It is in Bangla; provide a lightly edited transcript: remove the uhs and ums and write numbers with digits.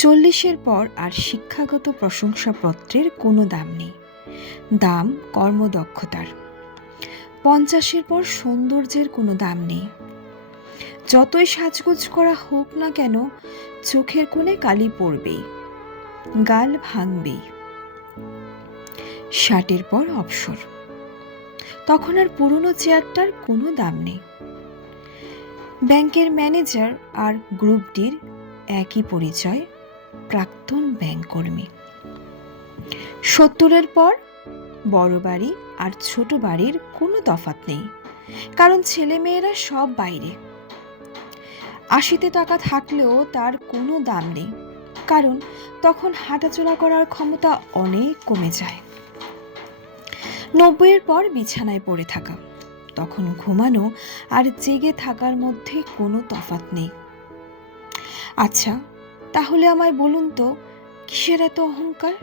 চল্লিশের পর আর শিক্ষাগত প্রশংসাপত্রের কোনো দাম নেই। দাম কর্মদক্ষতার। 50-এর পর সৌন্দর্যের কোনো দাম নেই। যতই সাজগোজ করা হোক না কেন, চোখের কোণে কালি পড়বেই, গাল ভাঙবেই। 60-এর পর অবসর। তখন আর পুরনো চেয়ারটার কোনো দাম নেই। ব্যাংকের ম্যানেজার আর গ্রুপ ডির একই পরিচয়, প্রাক্তন ব্যাংক কর্মী। 70-এর পর বড় বাড়ি আর ছোট বাড়ির কোনো তফাৎ নেই, কারণ ছেলেমেয়েরা সব বাইরে। 80-তে টাকা থাকলেও তার কোনো দাম নেই, কারণ তখন হাঁটাচলা করার ক্ষমতা অনেক কমে যায়। 90-এর পর বিছানায় পড়ে থাকা, তখন ঘুমানো আর জেগে থাকার মধ্যে কোনো তফাৎ নেই। আচ্ছা, তাহলে আমায় বলুন তো, কিসের এত অহংকার?